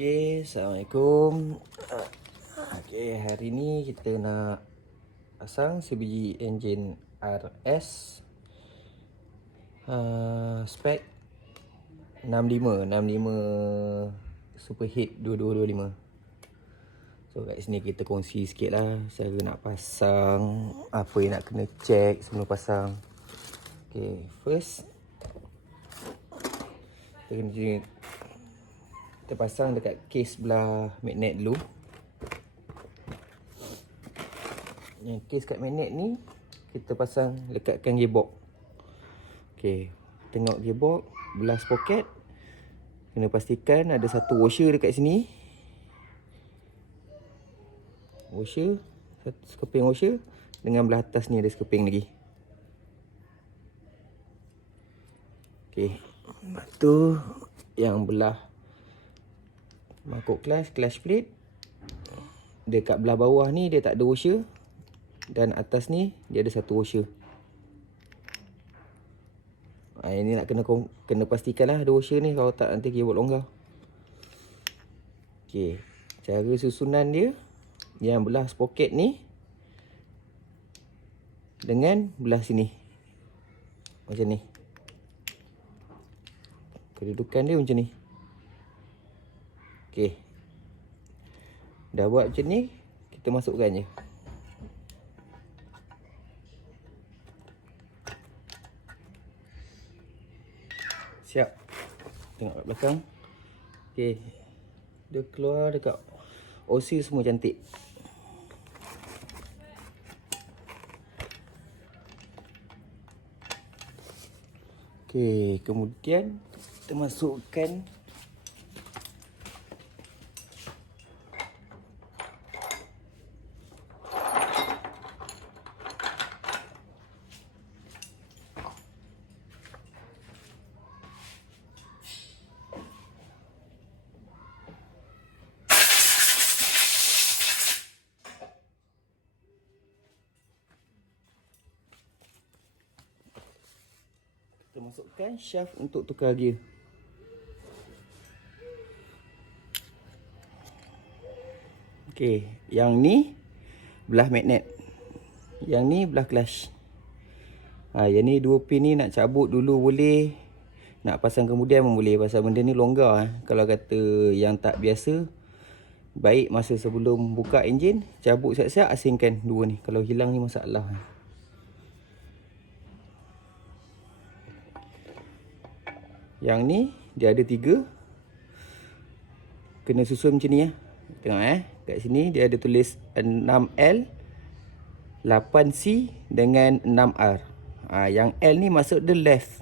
Okey, Assalamualaikum. Hari ni kita nak pasang sebiji enjin RS spek 65 Superheat 2225. So kat sini kita kongsi sikit lah cara nak pasang, apa yang nak kena check sebelum pasang. Okay, first kita pasang dekat case belah magnet dulu. Yang case kat magnet ni kita pasang lekatkan gearbox. Okey, tengok gearbox belah sprocket, kena pastikan ada satu washer dekat sini. Washer, satu skeping washer, dengan belah atas ni ada skeping lagi. Okey, lepas tu yang belah mangkuk clutch plate, dekat belah bawah ni dia tak ada washer, dan atas ni dia ada satu washer. Ini nak kena pastikan lah ada washer ni, kalau tak nanti gearbox longgar. Okey, cara susunan dia, yang belah sprocket ni dengan belah sini macam ni. Kedudukan dia macam ni. Okey, dah buat macam ni, kita masukkan je. Siap. Tengok kat belakang. Okey, dia keluar dekat OC semua cantik. Okey, kemudian kita masukkan shaft untuk tukar gear. Okey, yang ni belah magnet, yang ni belah clutch. Yang ni dua pin ni nak cabut dulu boleh, nak pasang kemudian pun boleh, pasal benda ni longgar. Kalau kata yang tak biasa, baik masa sebelum buka enjin, cabut siap-siap, asingkan dua ni. Kalau hilang ni masalah. Yang ni dia ada 3, kena susun macam ni ya. Tengok kat sini dia ada tulis 6L, 8C dengan 6R. Yang L ni maksud dia left,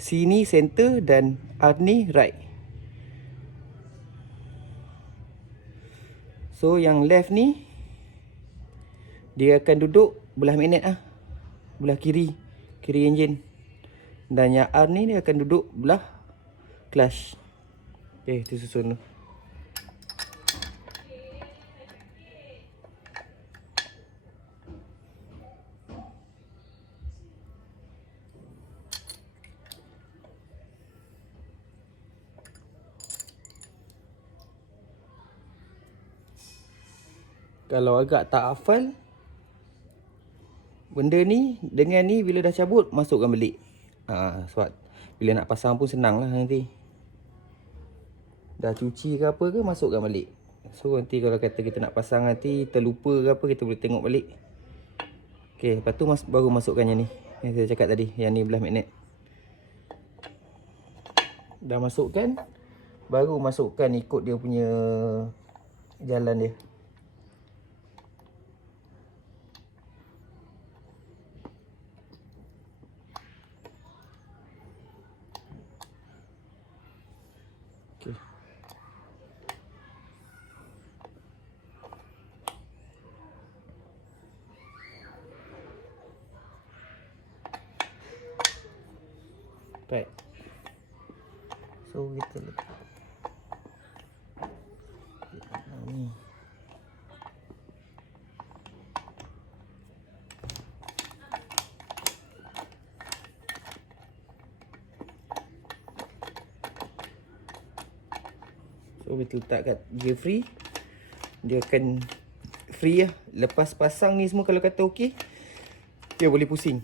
C ni center dan R ni right. So yang left ni dia akan duduk belah magnet belah kiri enjin. Dan yang R ni dia akan duduk belah clutch. Okey, itu susun tu. Kalau agak tak hafal benda ni, dengan ni bila dah cabut, masukkan balik. Sebab bila nak pasang pun senang lah nanti. Dah cuci ke apa ke, masukkan balik. So nanti kalau kata kita nak pasang nanti terlupa ke apa, kita boleh tengok balik. Okey, lepas tu baru masukkan yang ni, yang saya cakap tadi, yang ni belah magnet. Dah masukkan, baru masukkan ikut dia punya jalan dia. Okay. Baik. So kita letak ni. So kita letak kat gear free, dia akan free lah. Lepas pasang ni semua, kalau kata okey, dia boleh pusing.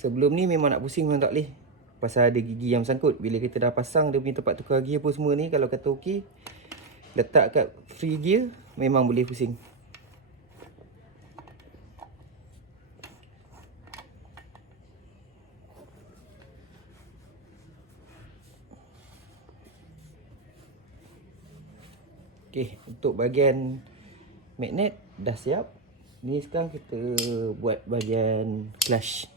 Sebelum ni memang nak pusing memang tak boleh, pasal ada gigi yang sangkut. Bila kita dah pasang dia punya tempat tukar gear apa semua ni, kalau kata okey, letak kat free gear, memang boleh pusing. Okey, untuk bahagian magnet dah siap. Ni sekarang kita buat bahagian clutch.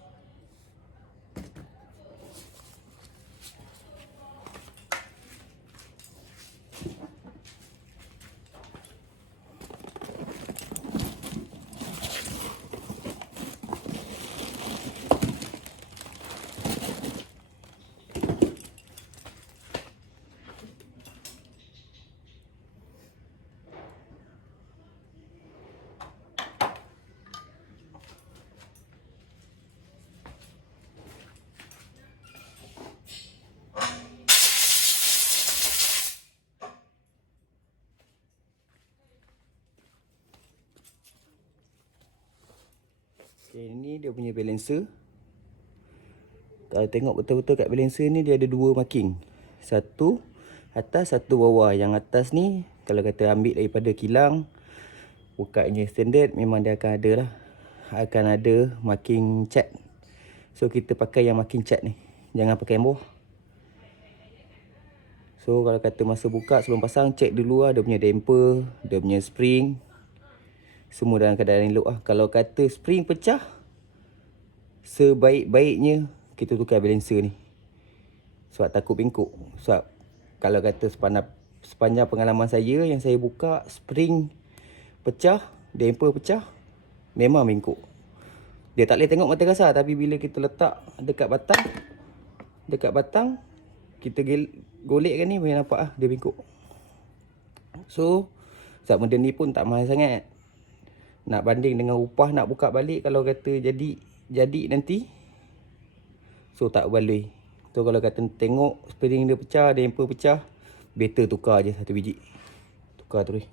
Okay, ini dia punya balancer. Kalau tengok betul-betul kat balancer ni, dia ada dua marking. Satu atas, satu bawah. Yang atas ni, kalau kata ambil daripada kilang, bukanya standard, memang dia akan ada lah. Akan ada marking cat. So, kita pakai yang marking cat ni. Jangan pakai yang bawah. So, kalau kata masa buka, sebelum pasang, check dulu lah dia punya damper, dia punya spring. Semua dalam keadaan elok lah. Kalau kata spring pecah, sebaik-baiknya kita tukar balancer ni. Sebab takut bengkok. Sebab kalau kata sepanjang pengalaman saya yang saya buka, spring pecah, damper pecah, memang bengkok. Dia tak boleh tengok mata kasar, tapi bila kita letak dekat batang, kita golekkan ni, boleh nampak lah dia bengkok. So, sebab benda ni pun tak mahal sangat. Nak banding dengan upah nak buka balik, kalau kata jadi nanti, so tak baloi. So kalau kata tengok spring dia pecah, damper pecah, better tukar je satu biji. Tukar terus.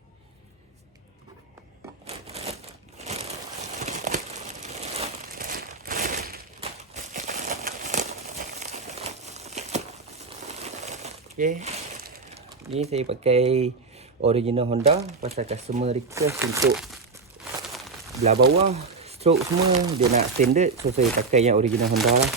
Okay, ni saya pakai original Honda pasal customer request untuk belah bawah, stroke semua dia nak standard. So saya pakai yang original Honda lah.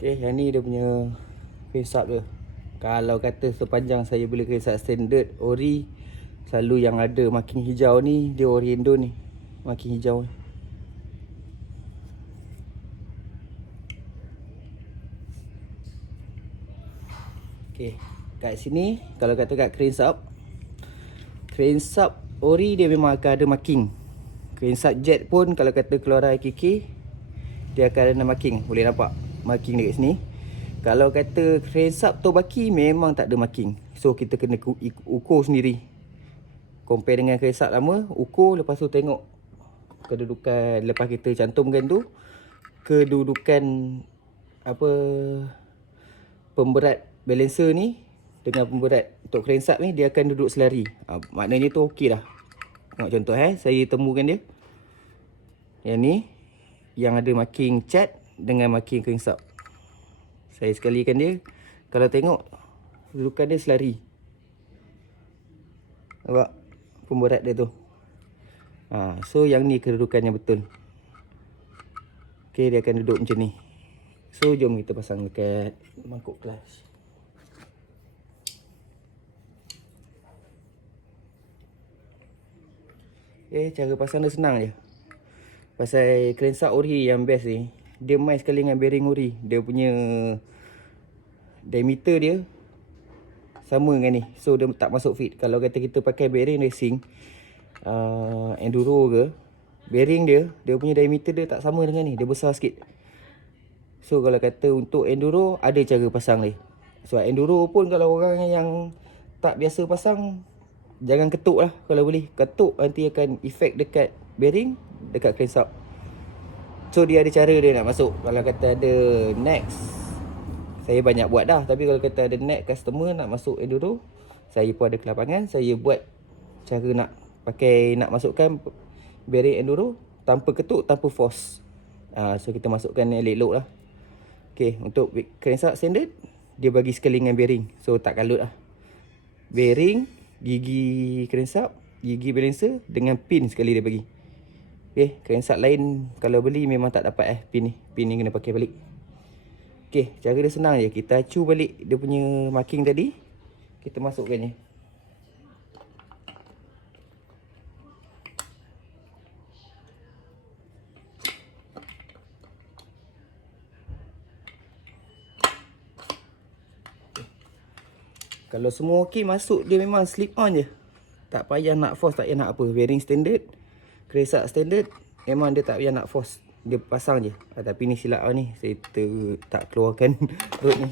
Okay, yang ni dia punya face up dia. Kalau kata sepanjang saya boleh face up standard ori, selalu yang ada marking hijau ni, dia ori Indo ni, marking hijau ni. Okay, kat sini kalau kata kat crane sub ori dia memang akan ada marking. Crane sub jet pun kalau kata keluaran IKK, dia akan ada marking. Boleh nampak marking dekat sini. Kalau kata crane sub Tobaki, memang tak ada marking. So kita kena ukur sendiri. Compare dengan crane sub lama, ukur, lepas tu tengok kedudukan. Lepas kita cantumkan tu, kedudukan apa, pemberat balancer ni dengan pemberat untuk crane sub ni, dia akan duduk selari. Maknanya tu okey dah. Tengok contoh saya temukan dia. Yang ni yang ada marking cat dengan marking crane sub. Saya sekalikan dia. Kalau tengok kedudukan dia selari. Nampak pemberat dia tu. So yang ni kedudukan yang betul. Okay, dia akan duduk macam ni. So jom kita pasang dekat mangkuk clutch. Cara pasang dia senang je. Pasal crankshaft ori yang best ni, dia main sekali dengan bearing ori. Dia punya diameter dia sama dengan ni, so dia tak masuk fit. Kalau kata kita pakai bearing racing, enduro ke, bearing dia punya diameter dia tak sama dengan ni, dia besar sikit. So kalau kata untuk enduro, ada cara pasang dia. Sebab enduro pun kalau orang yang tak biasa pasang, jangan ketuk lah kalau boleh. Ketuk nanti akan efek dekat bearing, dekat crankshaft. So dia ada cara dia nak masuk. Kalau kata ada next, saya banyak buat dah. Tapi kalau kata ada next customer nak masuk enduro, saya pun ada kelapangan. Saya buat cara nak masukkan bearing enduro tanpa ketuk, tanpa force. So kita masukkan elok-elok lah. Okay, untuk crankshaft standard, dia bagi sekali dengan bearing, so tak kalut lah. Bearing, gigi crankshaft, gigi balancer dengan pin sekali dia bagi. Okay, crankshaft lain kalau beli memang tak dapat pin ni. Pin ni kena pakai balik. Okay, cara dia senang je. Kita acu balik dia punya marking tadi, kita masukkannya. Kalau semua okey, masuk dia memang slip on je. Tak payah nak force, tak payah nak apa. Bearing standard, crankshaft standard, memang dia tak payah nak force. Dia pasang je. Tapi ni silap ni, saya tak keluarkan rod ni.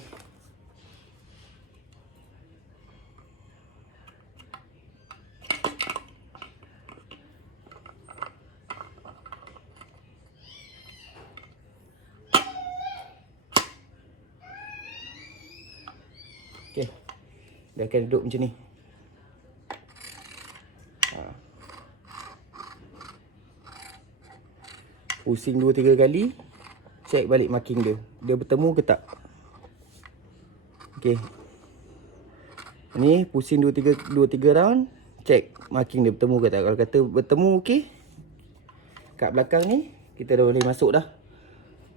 Okay, dia akan duduk macam ni. Pusing 2-3 kali, check balik marking dia. Dia bertemu ke tak? Okay, ni pusing 2-3 round, check marking dia bertemu ke tak. Kalau kata bertemu okey, kat belakang ni kita dah boleh masuk dah.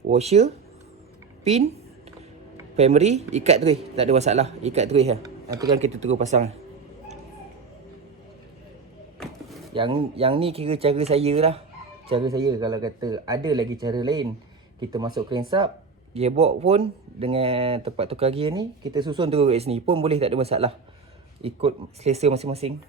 Washer, pin, primary, ikat terus, tak ada masalah. Ikat terus lah. Nanti kan kita terus pasang. Yang ni kira cara saya lah. Cara saya. Kalau kata ada lagi cara lain, kita masuk crankshaft, gearbox pun dengan tempat tukar gear ni, kita susun terus kat sini pun boleh, tak ada masalah. Ikut selesa masing-masing.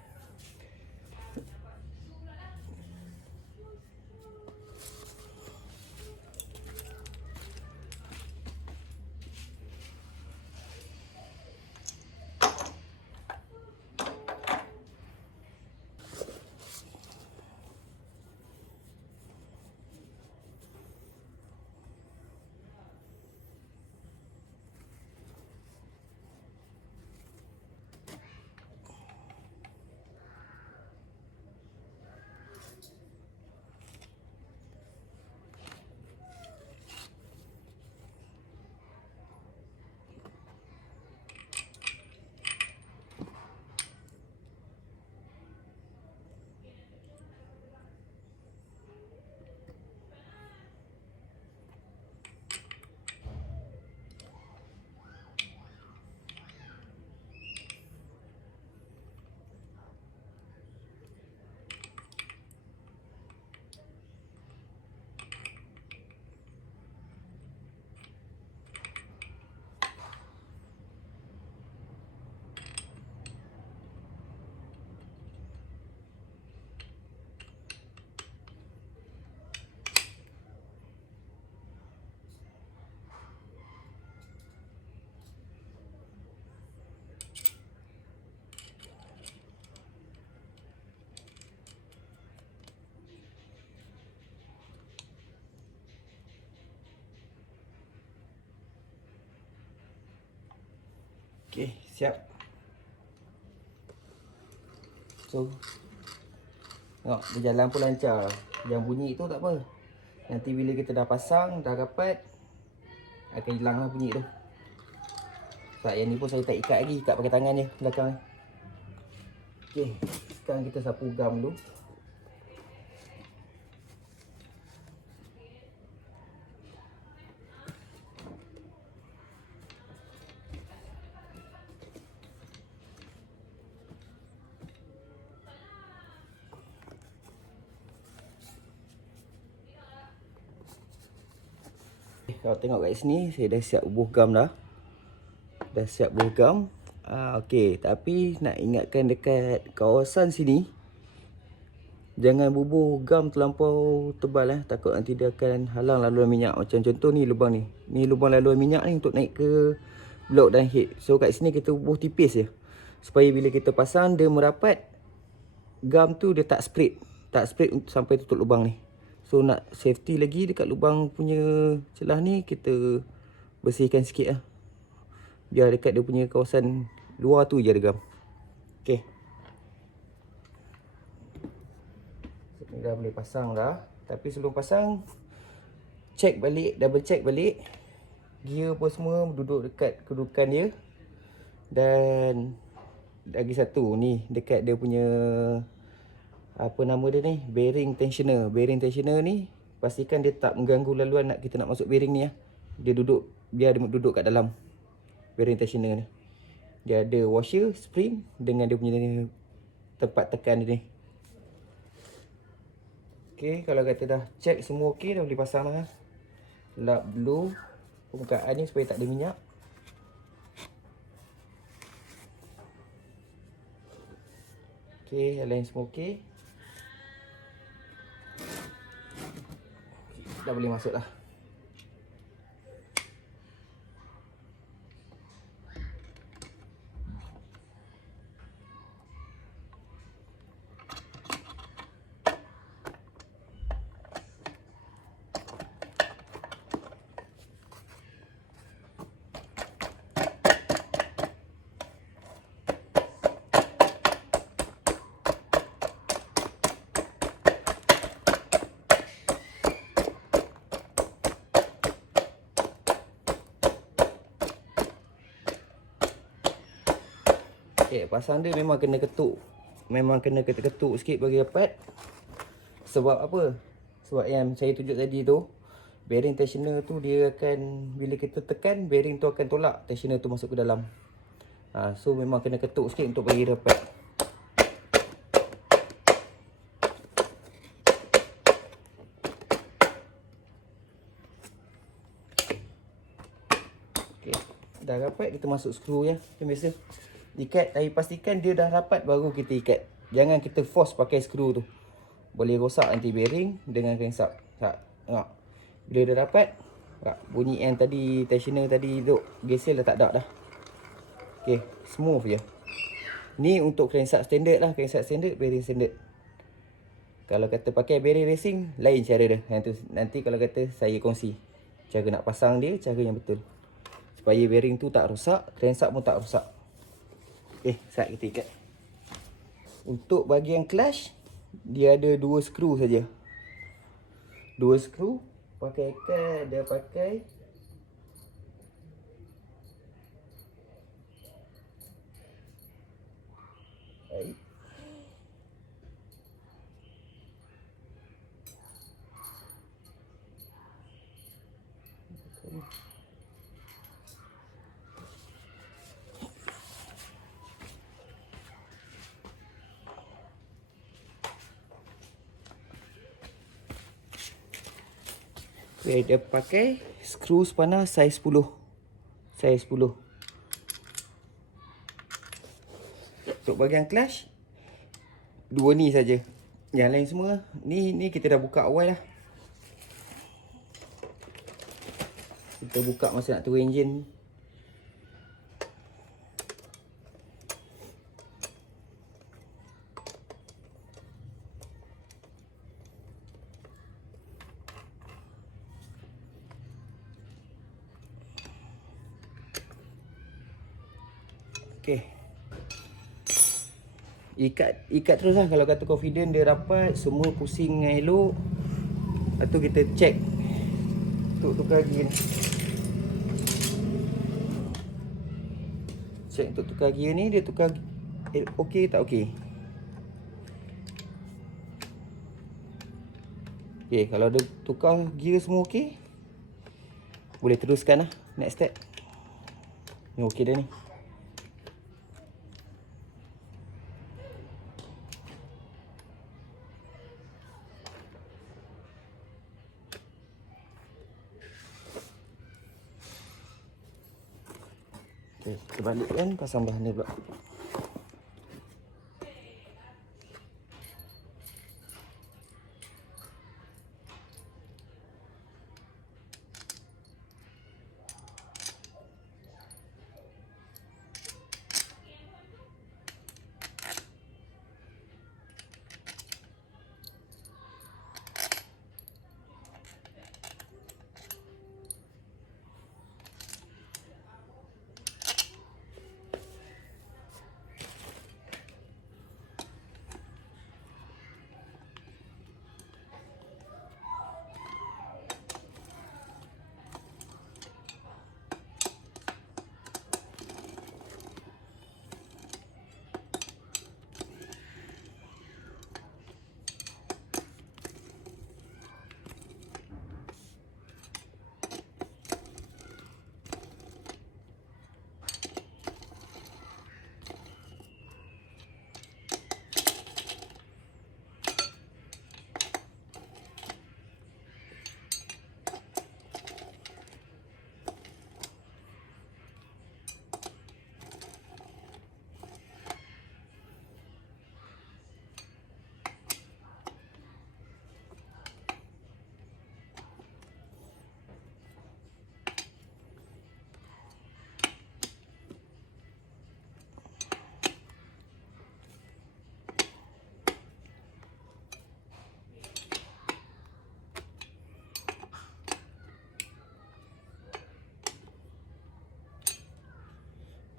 Okay, siap. So, tengok dia jalan pun lancar. Yang bunyi tu tak apa. Nanti bila kita dah pasang, dah rapat, akan hilang lah bunyi tu. Sebab yang ni pun saya tak ikat lagi, ikat pakai tangan je belakang ni. Okay, sekarang kita sapu gam dulu. Kalau tengok kat sini, saya dah siap bubuh gam dah. Dah siap bubuh gam. Okey, tapi nak ingatkan dekat kawasan sini, jangan bubuh gam terlampau tebal takut nanti dia akan halang laluan minyak. Macam contoh ni lubang ni. Ni lubang laluan minyak ni untuk naik ke blok dan head. So kat sini kita bubuh tipis je. Supaya bila kita pasang dia merapat, gam tu dia tak spread. Tak spread sampai tutup lubang ni. So nak safety lagi dekat lubang punya celah ni, kita bersihkan sikit lah. Biar dekat dia punya kawasan luar tu je ada gam. Okay. Ni dah boleh pasang dah. Tapi sebelum pasang, check balik, double check balik. Gear pun semua duduk dekat kedudukan dia. Dan lagi satu ni dekat dia punya, apa nama dia ni, bearing tensioner. Bearing tensioner ni pastikan dia tak mengganggu laluan kita nak masuk bearing ni lah. Dia duduk, biar dia duduk kat dalam bearing tensioner ni. Dia ada washer, spring dengan dia punya tempat tekan dia ni. Okay, kalau kata dah check semua okey, dah boleh pasang lah. Lap dulu permukaan ni supaya tak ada minyak. Okay, yang lain semua okey. Dah boleh masuk lah. Okay, pasang dia memang kena ketuk. Memang kena ketuk sikit bagi rapat. Sebab apa? Sebab yang saya tunjuk tadi tu, bearing tensioner tu dia akan, bila kita tekan, bearing tu akan tolak tensioner tu masuk ke dalam. So memang kena ketuk sikit untuk bagi rapat. Okay, dah rapat, kita masuk skru ya. Macam biasa. Ikat, tapi pastikan dia dah rapat baru kita ikat. Jangan kita force pakai skru tu. Boleh rosak nanti bearing dengan crankshaft. Tengok. Bila dah rapat, bunyi yang tadi, tensioner tadi duk gesel dah tak ada dah. Okay, smooth je. Ni untuk crankshaft standard lah. Crankshaft standard, bearing standard. Kalau kata pakai bearing racing, lain cara dia. Nanti kalau kata saya kongsi cara nak pasang dia, cara yang betul. Supaya bearing tu tak rosak, crankshaft pun tak rosak. Okay, saat kita ikat. Untuk bahagian clutch, dia ada 2 skru saja. 2 skru. Pakai ikat, dia pakai baik. Okay, dia pakai skru spanner saiz 10. Saiz 10. Untuk bahagian clutch, 2 ni saja. Yang lain semua ni kita dah buka awal lah. Kita buka masa nak turun enjin. Okay. Ikat terus lah. Kalau kata confident dia rapat, semua pusing dengan elok. Lepas tu kita check untuk tukar gear ni. Check untuk tukar gear ni, dia tukar okey tak okey. Okay, kalau dia tukar gear semua okey, boleh teruskan lah next step. Ni okey dah ni. Kita balikkan, pasang belah ni pula.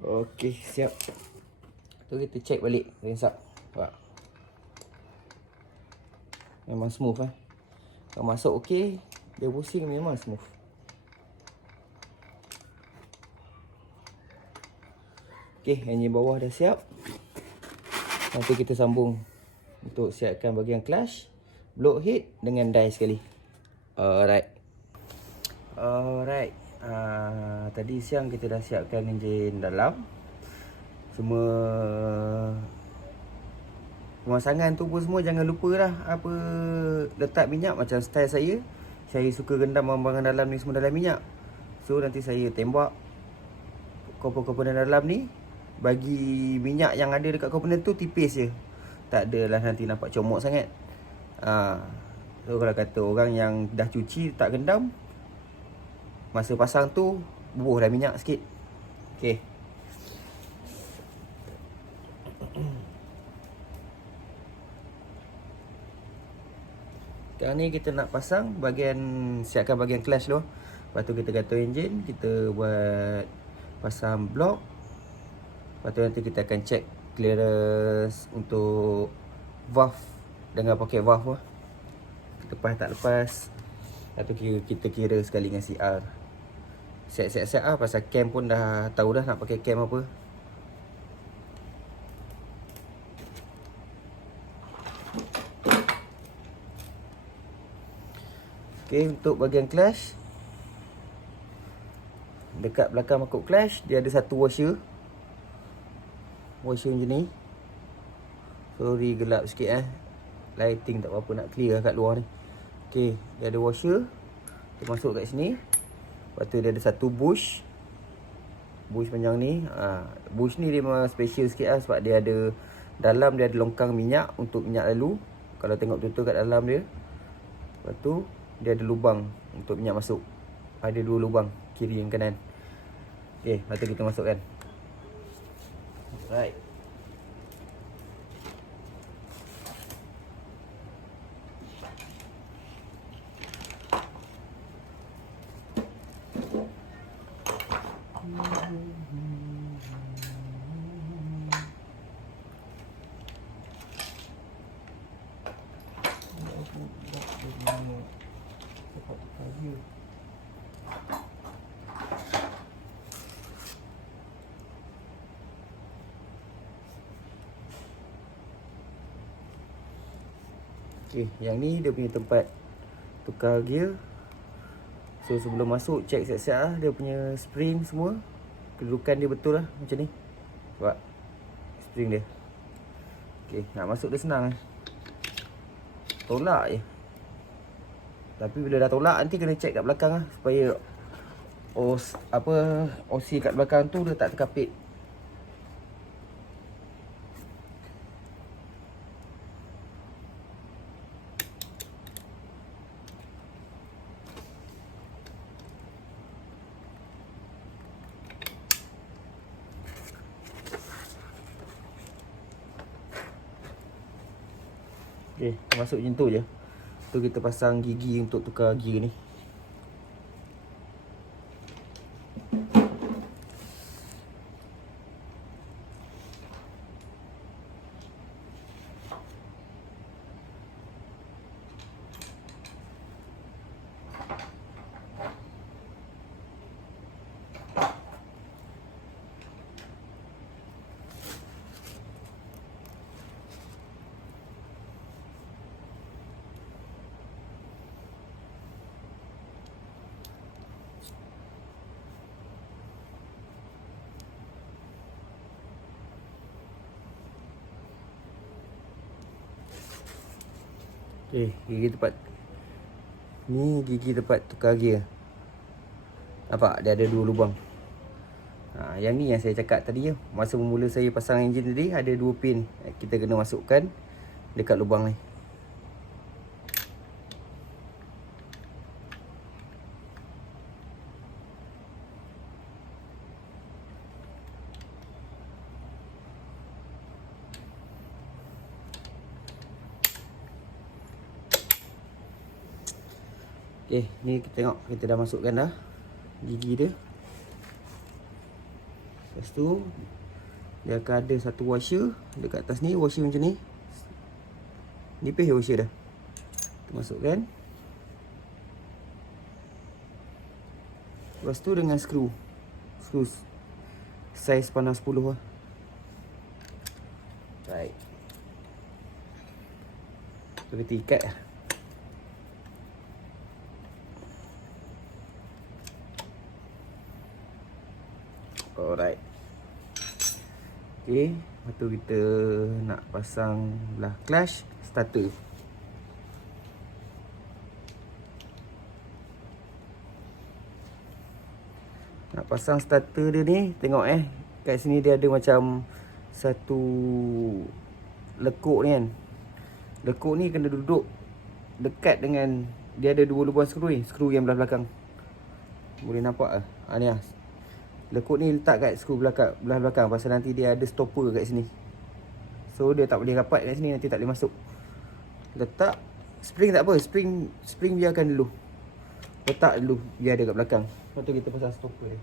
Okey, siap. Tu kita check balik rinse up. Nampak? Memang smooth Kalau masuk okey, dia pusing memang smooth. Okey, enjin bawah dah siap. Nanti kita sambung untuk siapkan bahagian clutch, block head dengan die sekali. Alright. Tadi siang kita dah siapkan enjin dalam. Semua pemasangan tu pun semua jangan lupa lah apa letak minyak macam style saya. Saya suka rendam bahan-bahan dalam ni semua dalam minyak. So nanti saya tembak komponen dalam ni, bagi minyak yang ada dekat komponen tu tipis je. Tak adalah nanti nampak comot sangat. So kalau kata orang yang dah cuci tak rendam, masa pasang tu bubuhlah minyak sikit. Okey. Sekarang ni kita nak pasang siapkan bahagian clutch dulu. Lepas tu kita gatul enjin, kita buat pasang blok. Lepas tu nanti kita akan check clearance untuk valve dengan pocket valve. Lepas tak lepas. Lepas tu kita kira sekali dengan CR. Set pasal cam pun dah tahu dah nak pakai cam apa. Okey, untuk bahagian clutch, dekat belakang makuk clutch dia ada satu washer macam ni. Sorry gelap sikit lighting tak apa nak clear kat luar ni. Okey, dia ada washer. Kita masuk kat sini. Lepas tu dia ada satu bush panjang ni. Bush ni dia memang special sikit sebab dia ada dalam dia ada longkang minyak untuk minyak lalu. Kalau tengok betul-betul kat dalam dia. Lepas tu dia ada lubang untuk minyak masuk. Ada dua lubang, kiri dan kanan. Okey, lepas tu kita masukkan. Right. Okey, yang ni dia punya tempat tukar gear. So sebelum masuk check siap-siap dia punya spring semua. Kedudukan dia betul macam ni. Nampak spring dia. Okey, nak masuk dia senang Tolak je. Tapi bila dah tolak nanti kena check kat belakang supaya OC kat belakang tu dia tak terkapit. Okey, masuk macam tu je. Tu kita pasang gigi untuk tukar gear ni. Okey, gigi tempat ni, gigi tempat tukar gear. Nampak dia ada 2 lubang. Yang ni yang saya cakap tadi ya. Masa mula saya pasang enjin tadi ada 2 pin. Kita kena masukkan dekat lubang ni. Okey, ni kita tengok kita dah masukkan dah gigi dia. Lepas tu dia akan ada satu washer dekat atas ni, washer macam ni. Nipis washer dah. Kita masukkan. Lepas tu dengan skru saiz panah 10 lah. Right. Tu kita ikat lah. Alright. Okay, lepas tu kita nak pasang belah clutch starter. Nak pasang starter dia ni, tengok kat sini dia ada macam satu lekuk ni kan. Lekuk ni kena duduk dekat dengan, dia ada 2 lubang skru ni, skru yang belah belakang. Boleh nampak lah. Ni lah. Lekuk ni letak kat skru belah belakang, pasal nanti dia ada stopper kat sini. So dia tak boleh rapat kat sini, nanti tak boleh masuk. Letak spring tak apa, spring biarkan dulu. Letak dulu biar dia kat belakang. Lepas tu kita pasang stopper dia.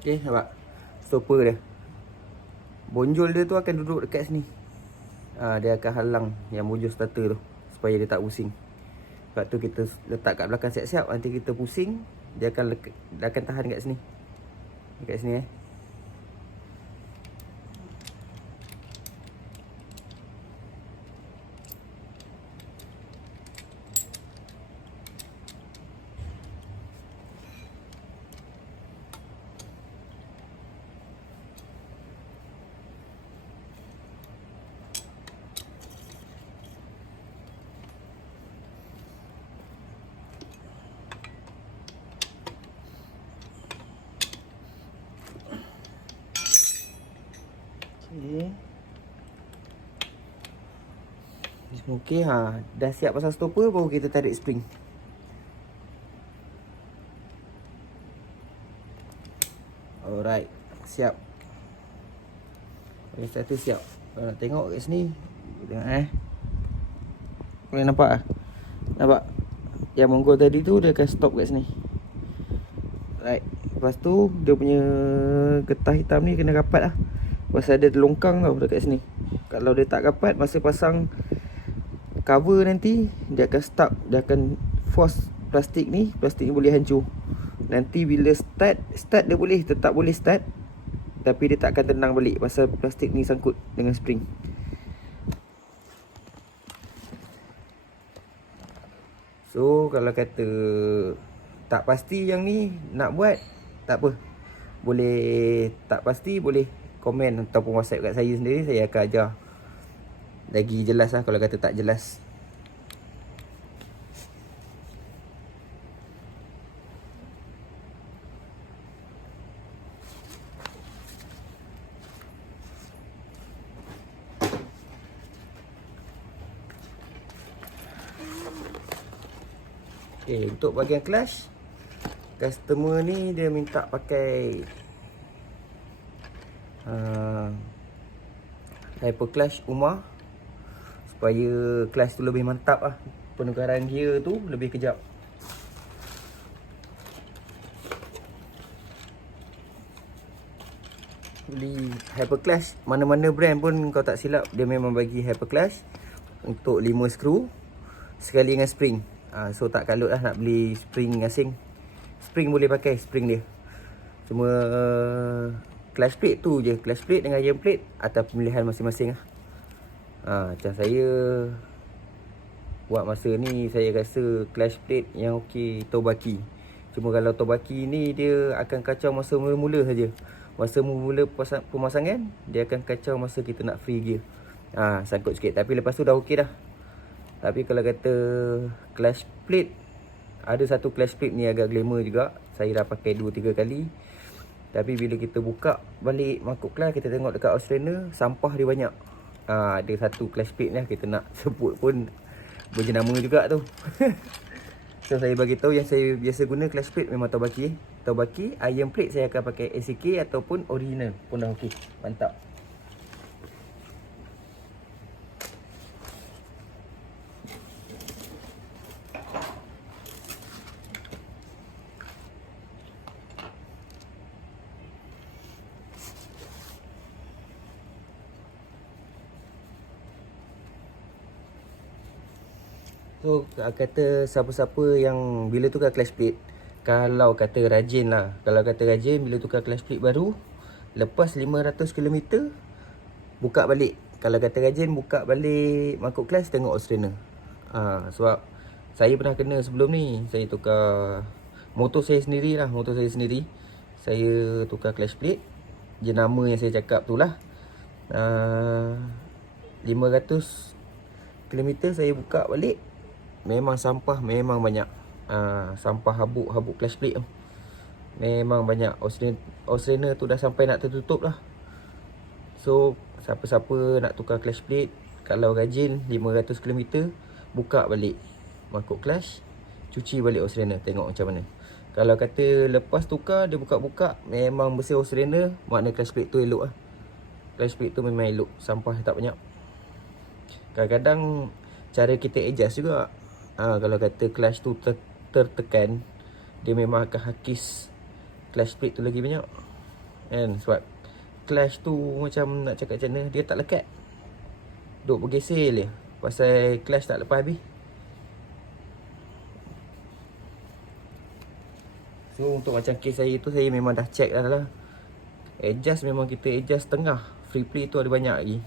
Okay, nampak stopper dia. Bonjol dia tu akan duduk dekat sini. Dia akan halang yang bonjol starter tu, supaya dia tak pusing. Lepas tu kita letak kat belakang siap-siap. Nanti kita pusing, dia akan tahan kat sini. Dekat sini Okey, dah siap pasang stopper, baru kita tarik spring. Alright, siap. Yang satu siap. Kalau nak tengok kat sini, tengok boleh nampak ah? Nampak? Yang monggol tadi tu dia akan stop kat sini. Right. Lepas tu dia punya getah hitam ni kena rapat lah. Pasal ada longkang tau dekat sini. Kalau dia tak rapat, masa pasang cover nanti dia akan stuck, dia akan force plastik ni boleh hancur. Nanti bila start dia tetap boleh start, tapi dia tak akan tenang balik pasal plastik ni sangkut dengan spring. So kalau kata tak pasti yang ni nak buat, tak apa. boleh tak pasti, boleh komen ataupun WhatsApp kat saya sendiri. Saya akan ajar lagi jelas lah kalau kata tak jelas. Okay, untuk bahagian clutch, customer ni dia minta pakai hyper clutch Umar supaya clutch tu lebih mantap lah. Penukaran gear tu lebih kejap. Beli hyper clutch mana-mana brand pun kau tak silap, dia memang bagi hyper clutch untuk 5 skru sekali dengan spring. So tak kalut lah nak beli spring asing. Spring boleh pakai spring dia. Cuma clutch plate tu je, clutch plate dengan iron plate atas pemilihan masing-masing lah. Macam saya buat masa ni, saya rasa clutch plate yang okey Tobaki. Cuma kalau Tobaki ni dia akan kacau masa mula-mula saja. Masa mula pemasangan dia akan kacau masa kita nak free gear. Sangkut sikit, tapi lepas tu dah okey dah. Tapi kalau kata clutch plate, ada satu clutch plate ni agak glamour juga. Saya dah pakai 2-3 kali. Tapi bila kita buka balik mangkuk clutch, kita tengok dekat Australian, sampah dia banyak. Ada satu clutch plate ni kita nak sebut pun berjenama juga tu. So saya bagi tahu yang saya biasa guna clutch plate memang Tobaki. Tobaki, iron plate saya akan pakai ACK ataupun original pun dah okey. Mantap. So kata siapa-siapa yang bila tukar clutch plate, kalau kata rajin lah, kalau kata rajin bila tukar clutch plate baru, lepas 500 km buka balik. Kalau kata rajin buka balik mangkuk clutch, tengok Australian. Sebab saya pernah kena sebelum ni. Saya tukar motor saya sendiri lah, motor saya sendiri. Saya tukar clutch plate, jenama yang saya cakap tu lah. 500 km saya buka balik, memang sampah memang banyak. Sampah habuk clutch plate tu memang banyak. Australian tu dah sampai nak tertutup lah. So siapa-siapa nak tukar clutch plate, kalau rajin 500 km buka balik mangkuk clutch, cuci balik Australian, tengok macam mana. Kalau kata lepas tukar dia buka-buka memang bersih Australian, makna clutch plate tu elok lah. Clutch plate tu memang elok, sampah tak banyak. Kadang-kadang cara kita adjust juga. Kalau kata clutch tu tertekan, dia memang akan hakis clutch plate tu lagi banyak kan. Sebab clutch tu macam nak cakap macam mana, dia tak lekat, duk bergeser je pasal clutch tak lepas habis. So untuk macam kes saya tu, saya memang dah check dah lah. Adjust memang kita adjust tengah, free play tu ada banyak lagi.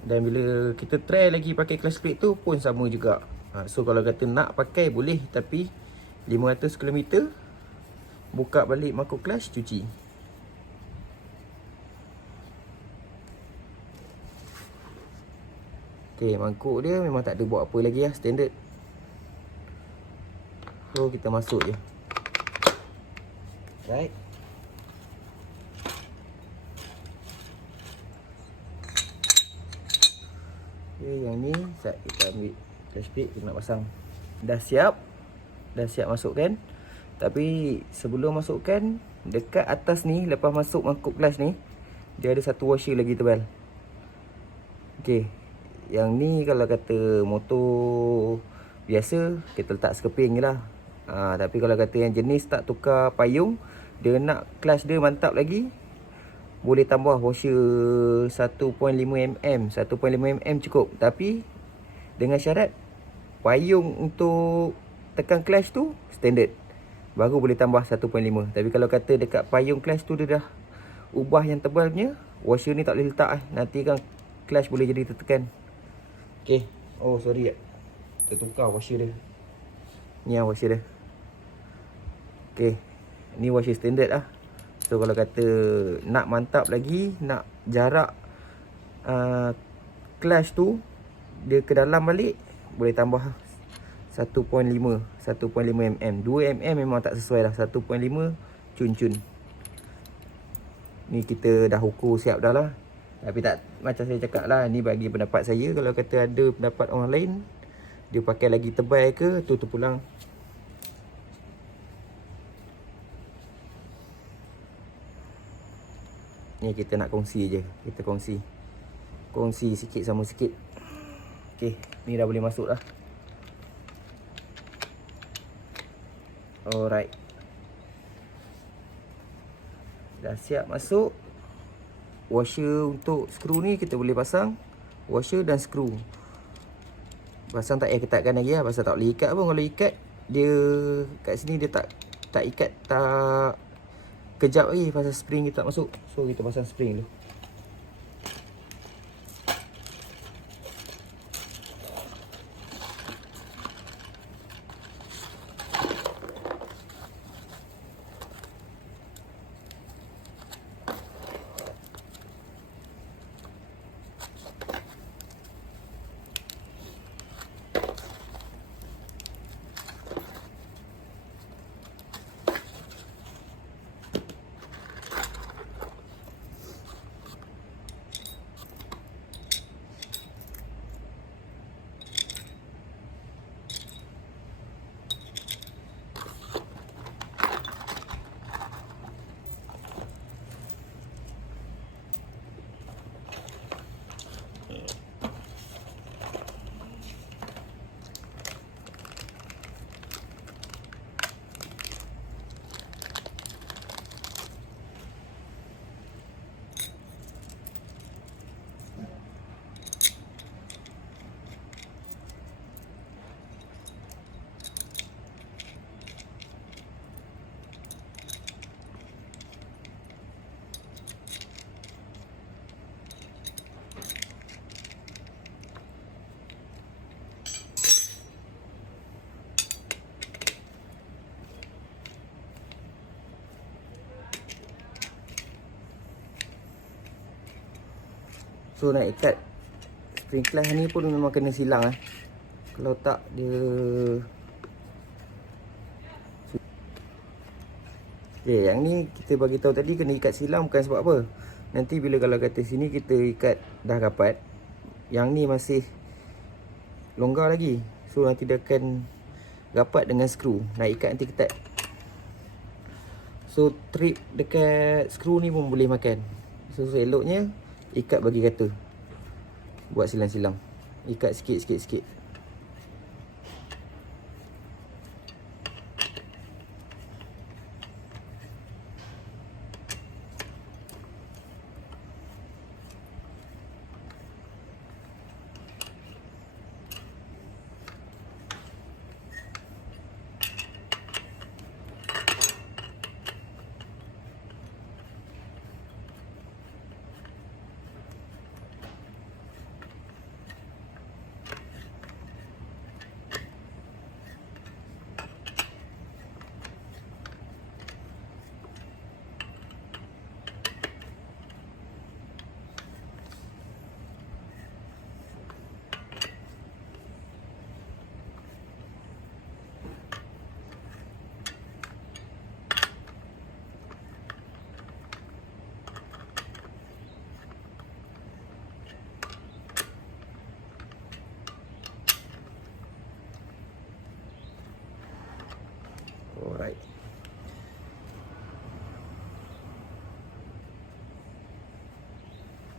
Dan bila kita try lagi pakai clutch plate tu pun sama juga. So kalau kata nak pakai boleh, tapi 500 km buka balik mangkuk clutch, cuci. Okay, mangkuk dia memang tak ada buat apa lagi lah, standard. So kita masuk je. Right. Okay, yang ni kita ambil clutch plate, kita nak pasang. Dah siap masukkan. Tapi sebelum masukkan, dekat atas ni, lepas masuk mangkuk clutch ni, dia ada satu washer lagi tebal. Okay, yang ni kalau kata motor biasa, kita letak sekeping je lah. Tapi kalau kata yang jenis tak tukar payung, dia nak clutch dia mantap lagi, boleh tambah washer 1.5mm. 1.5mm cukup. Tapi dengan syarat payung untuk tekan clutch tu standard, baru boleh tambah 1.5. Tapi kalau kata dekat payung clutch tu dia dah ubah yang tebal punya, washer ni tak boleh letak nanti kan clutch boleh jadi tertekan. Okay. Oh sorry, kita tukar washer dia. Ni yang washer dia. Okay, Ni washer standard lah. So kalau kata nak mantap lagi, nak jarak clutch tu dia ke dalam balik, boleh tambah 1.5 mm. 2 mm memang tak sesuai lah. 1.5 cun-cun. Ni kita dah ukur siap dah lah. Tapi tak, macam saya cakap lah, ni bagi pendapat saya. Kalau kata ada pendapat orang lain, dia pakai lagi tebal ke, tu terpulang. Ni kita nak kongsi je. Kita kongsi sikit sama sikit. Okay, ni dah boleh masuk dah. Alright, dah siap masuk. Washer untuk skru ni kita boleh pasang. Washer dan skru pasang, tak payah ketatkan lagi lah. Pasal tak boleh ikat pun. Kalau ikat, dia kat sini dia tak ikat, tak kejap lagi. Pasal spring kita tak masuk. So kita pasang spring dulu. So nak ikat spring clutch ni pun memang kena silang lah. Kalau tak dia... Okay, yang ni kita bagi tahu tadi kena ikat silang bukan sebab apa. Nanti bila kalau kata sini kita ikat dah rapat, yang ni masih longgar lagi. So nanti dia akan rapat dengan skru. Nak ikat nanti ketat. So trip dekat skru ni pun boleh makan. So eloknya ikat bagi kata. Buat silang-silang. Ikat sikit. Alright.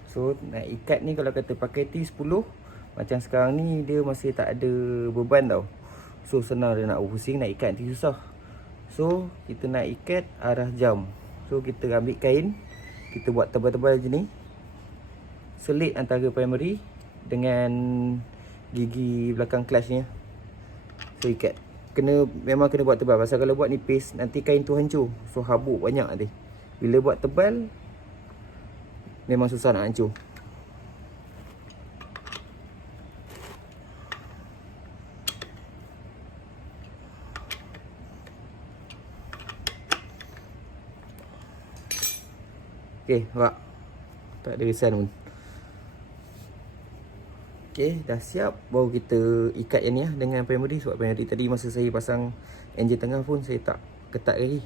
So nak ikat ni kalau kata pakai T10, macam sekarang ni dia masih tak ada beban tau. So senang dia nak pusing, nak ikat nanti susah. So kita nak ikat arah jam. So kita ambil kain, kita buat tebal-tebal macam ni, selit antara primary dengan gigi belakang clutch-nya. So ikat. Memang kena buat tebal. Pasal kalau buat nipis, nanti kain tu hancur. So habuk banyak nanti. Bila buat tebal, memang susah nak hancur. Okey, nampak? Tak ada resan pun. Okey, dah siap. Baru kita ikat yang ni lah dengan primary. Sebab primary tadi masa saya pasang enjin tengah pun saya tak ketat lagi.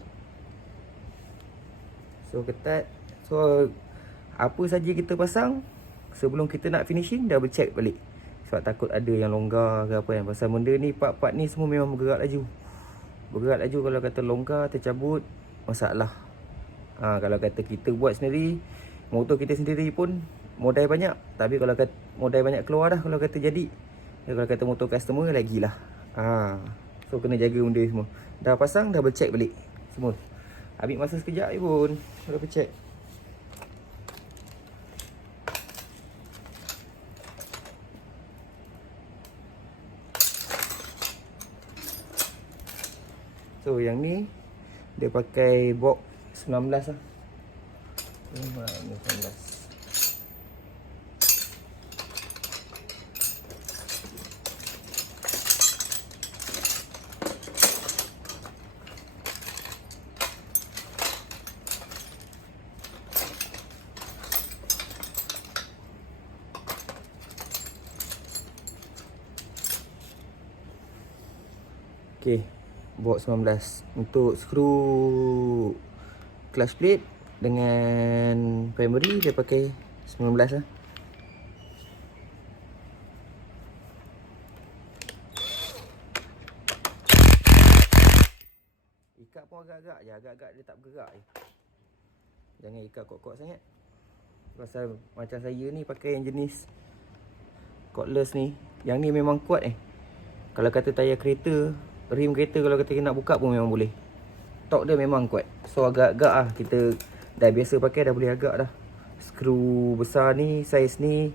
So ketat. So apa saja kita pasang, sebelum kita nak finishing double check balik. Sebab takut ada yang longgar ke apa kan. Pasal benda ni, part-part ni semua memang bergerak laju. Bergerak laju. Kalau kata longgar, tercabut, masalah. Kalau kata kita buat sendiri, motor kita sendiri pun modal banyak. Tapi kalau kata modal banyak keluar dah kalau kata jadi. Kalau kata motor customer lagilah. So kena jaga benda semua. Dah pasang, double check balik semua. Ambil masa sekejap je pun double check. So yang ni dia pakai box 19 lah. Ini 19. Okey, box 19 untuk skru clutch plate dengan primary dia pakai 19 lah. Ikat pun agak-agak je, agak-agak dia tak bergerak je. Jangan ikat kuat-kuat sangat. Pasal macam saya ni pakai yang jenis cordless ni, yang ni memang kuat Kalau kata tayar kereta, rim kereta kalau kata nak buka pun memang boleh. Torque dia memang kuat. So agak-agak lah, kita dah biasa pakai, dah boleh agak dah. Skru besar ni, saiz ni,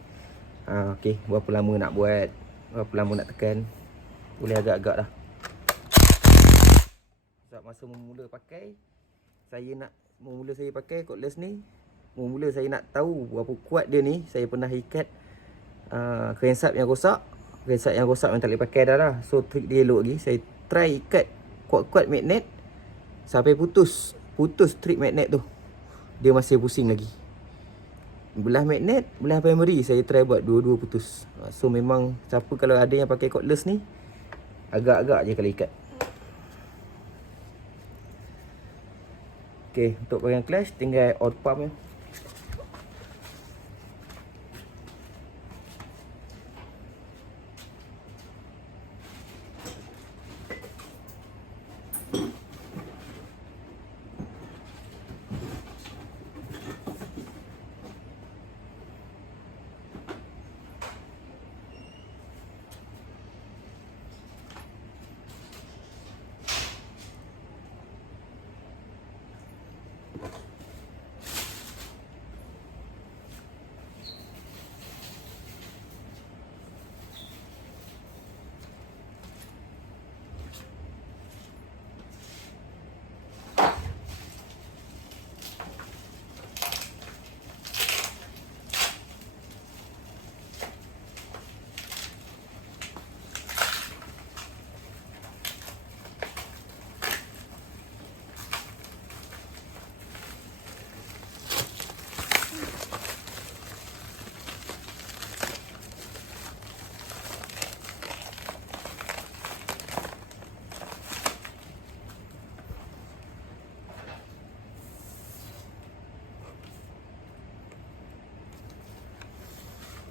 okey, berapa lama nak buat, berapa lama nak tekan, boleh agak-agak dah. Sebab masa mula pakai, mula saya pakai cordless ni, mula saya nak tahu berapa kuat dia ni, saya pernah ikat crankshaft yang rosak. Crankshaft yang rosak memang tak boleh pakai dah lah. So trik dia elok lagi, saya try ikat kuat-kuat magnet sampai putus strip magnet tu. Dia masih pusing lagi. Belah magnet, belah primary saya try buat dua-dua putus. So memang siapa kalau ada yang pakai cordless ni, agak-agak je kalau ikat. Okey, untuk bahagian clutch tinggal oil pump je.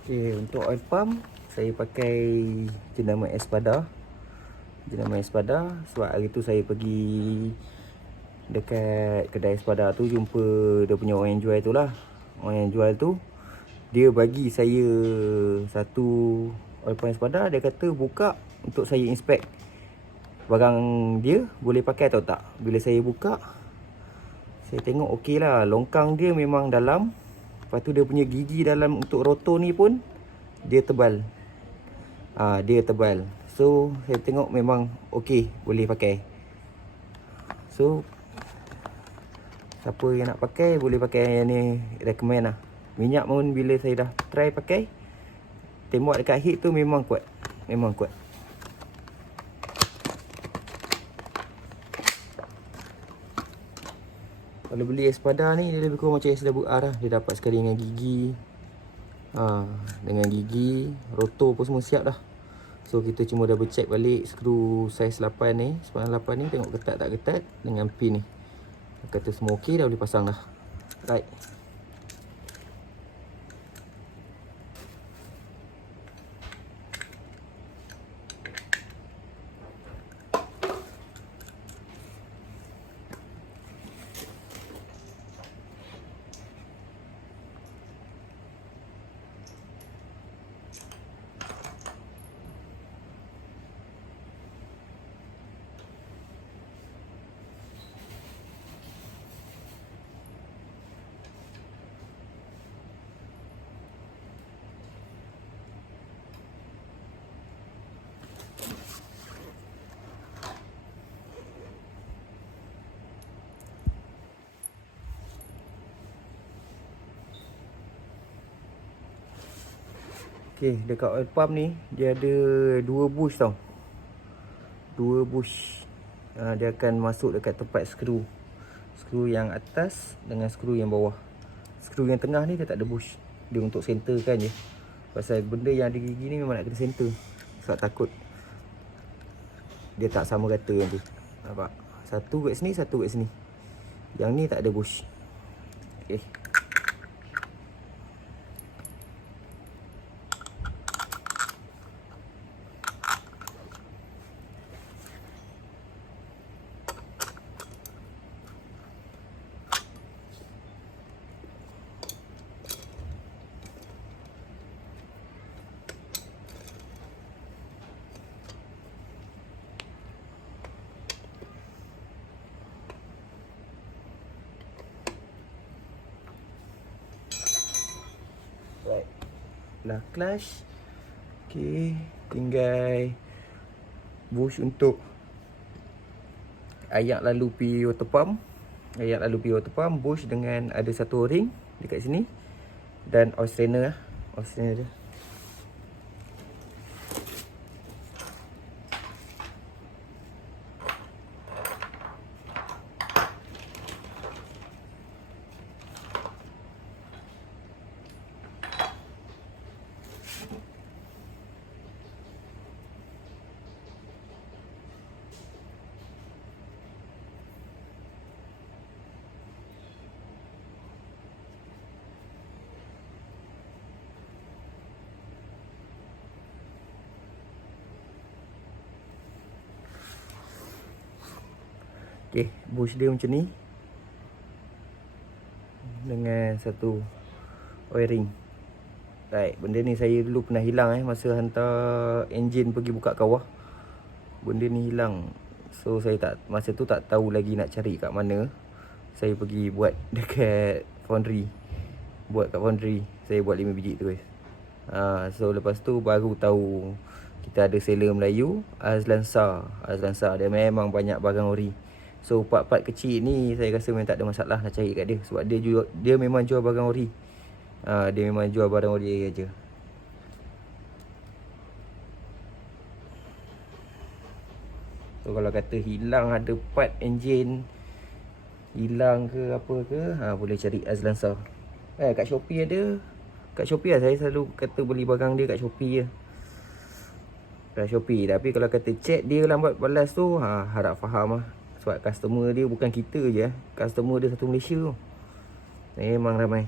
Okey, untuk oil pump saya pakai jenama Espada. Jenama Espada sebab hari tu saya pergi dekat kedai Espada tu, jumpa dia punya orang yang jual tu lah. Orang yang jual tu dia bagi saya satu oil pump Espada. Dia kata buka untuk saya inspect barang dia boleh pakai atau tak. Bila saya buka, saya tengok okey lah, longkang dia memang dalam. Lepas tu dia punya gigi dalam untuk rotor ni pun dia tebal. Dia tebal. So saya tengok memang okey, boleh pakai. So siapa yang nak pakai boleh pakai yang ni, recommend lah. Minyak pun bila saya dah try pakai, tembak dekat heat tu memang kuat. Memang kuat. Kalau beli Espada ni dia lebih kurang macam SWR lah. Dia dapat sekali dengan gigi. Dengan gigi, rotor pun semua siap dah. So kita cuma double check balik skru saiz 8 ni, 98 ni, tengok ketat tak ketat dengan pin ni. Kata semua okey, dah boleh pasang dah. Right. Okay, dekat oil pump ni dia ada 2 bush tau. 2 bush. Dia akan masuk dekat tempat skru. Skru yang atas dengan skru yang bawah. Skru yang tengah ni dia tak ada bush. Dia untuk centerkan je. Pasal benda yang ada gigi ni memang nak kena center. Sebab takut dia tak sama rata nanti. Nampak? Satu kat sini, satu kat sini. Yang ni tak ada bush. Okay. Right. Lah clutch. Okay, tinggal bush untuk ayak lalu pi water pump. Ayak lalu pi water pump, bush dengan ada satu ring dekat sini. Dan oil strainer lah. Oil strainer dia. Okay, bush dia macam ni. Dengan satu oil ring. Right, benda ni saya dulu pernah hilang masa hantar enjin pergi buka kawah. Benda ni hilang. So saya tak, masa tu tak tahu lagi nak cari kat mana. Saya pergi buat dekat foundry. Buat kat foundry. Saya buat 5 biji tu guys. So lepas tu baru tahu kita ada seller Melayu, Azlan Shah. Azlan Shah dia memang banyak barang ori. So part-part kecil ni saya rasa memang tak ada masalah nak cari kat dia. Sebab dia memang jual barang ori. Dia memang jual barang ori aja. So kalau kata hilang ada part enjin, hilang ke apa ke, boleh cari Azlan Shah. Kat Shopee ada. Kat Shopee lah, saya selalu kata beli barang dia kat Shopee je. Kat Shopee. Tapi kalau kata chat dia lambat balas tu, harap faham lah. Sebab customer dia bukan kita je. Customer dia satu Malaysia tu. Memang ramai.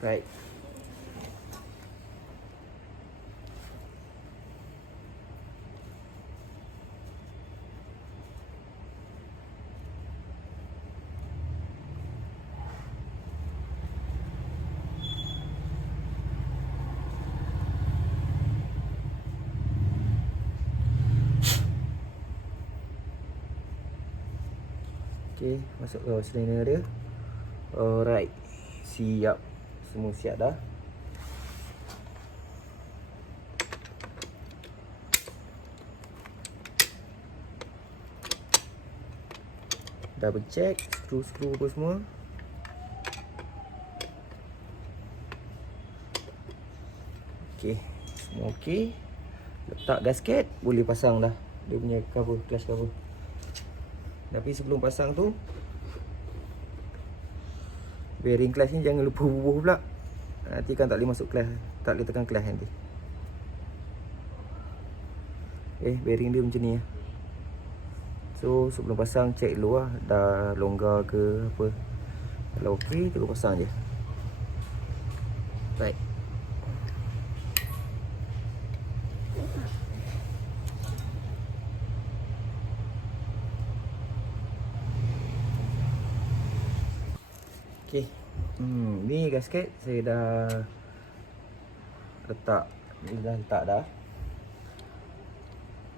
Right. Okay, masuk ke cylinder dia. Alright. Siap. Semua siap dah. Double check skru-skru apa semua. Okay, semua okay. Letak gasket, boleh pasang dah dia punya cover, clutch cover. Tapi sebelum pasang tu, bearing clutch ni jangan lupa bubuh pula. Nanti kan tak boleh masuk kelas, tak boleh tekan kelas nanti. Bearing dia macam ni lah. So sebelum pasang check dulu lah, dah longgar ke apa. Kalau okey, terus pasang je. Baik. Okey. Ni gasket saya dah letak. Ni dah letak dah.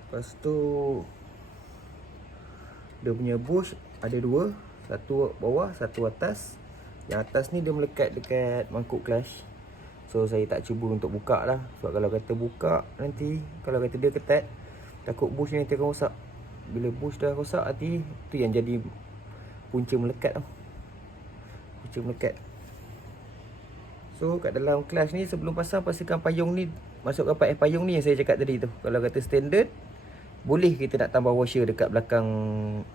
Lepas tu dia punya bush ada dua, satu bawah, satu atas. Yang atas ni dia melekat dekat mangkuk clutch. So saya tak cuba untuk buka lah. Sebab kalau kata buka nanti, kalau kata dia ketat, takut bush ni nanti akan rosak. Bila bush dah rosak nanti, tu yang jadi punca melekat tau. Punca melekat. So kat dalam clutch ni sebelum pasang, pastikan payung ni masuk rapat. Payung ni yang saya cakap tadi tu, kalau kata standard, boleh kita nak tambah washer dekat belakang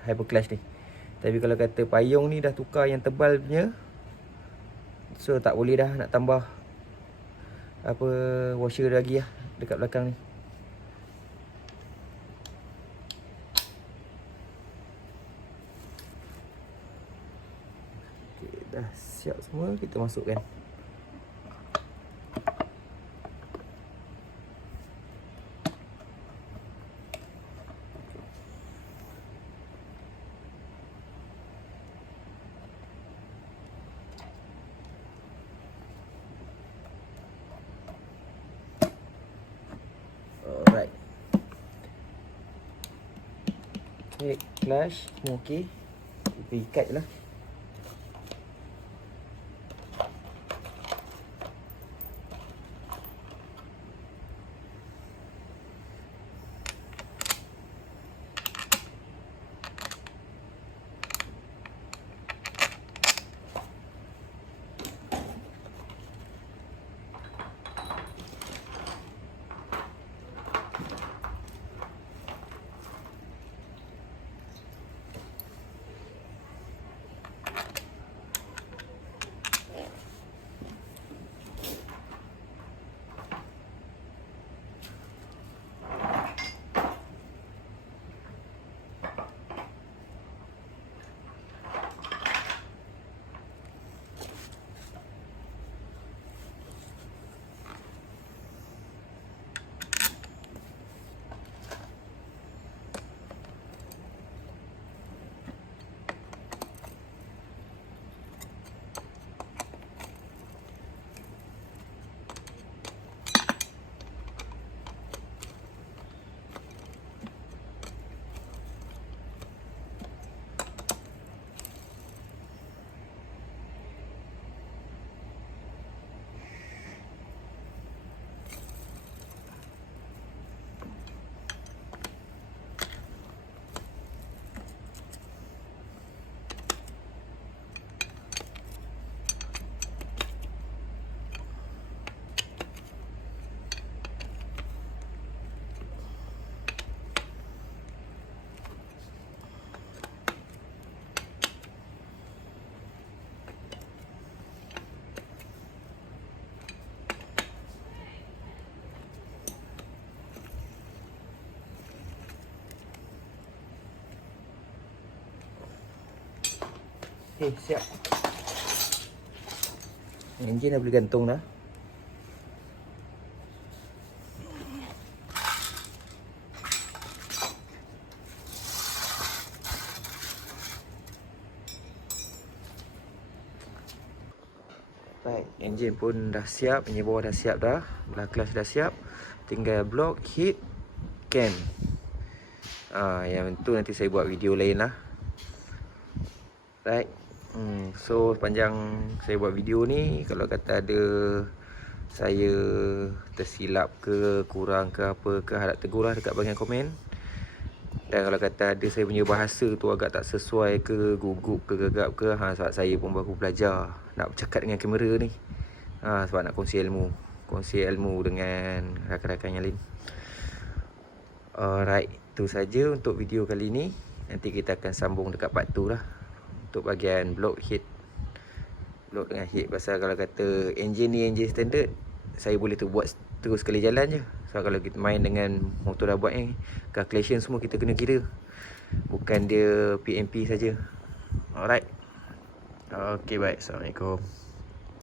hyper clutch ni. Tapi kalau kata payung ni dah tukar yang tebal punya, so tak boleh dah nak tambah apa washer lagi lah dekat belakang ni. Okay, dah siap semua, kita masukkan. Alright. Okay, clutch semua okey. Kita ikat je lah. Okay, siap. Enjin dah boleh gantung dah. Baik, enjin pun dah siap, enjin bawah dah siap dah, belah clutch dah siap. Tinggal block, heat, cam. Yang tu nanti saya buat video lain lah. Right. So sepanjang saya buat video ni, kalau kata ada saya tersilap ke, kurang ke apa ke, harap tegur lah dekat bahagian komen. Dan kalau kata ada saya punya bahasa tu agak tak sesuai ke, gugup ke, gegap ke, sebab saya pun baru belajar nak bercakap dengan kamera ni. Sebab nak kongsi ilmu dengan rakan-rakan yang lain. Alright, itu saja untuk video kali ni. Nanti kita akan sambung dekat part 2 lah, untuk bahagian block head. Block dengan head. Pasal kalau kata enjin ni enjin standard, saya boleh tu buat terus sekali jalan je. So kalau kita main dengan motor dah buat ni, calculation semua kita kena kira, bukan dia PMP saja. Alright. Okay, baik. Assalamualaikum.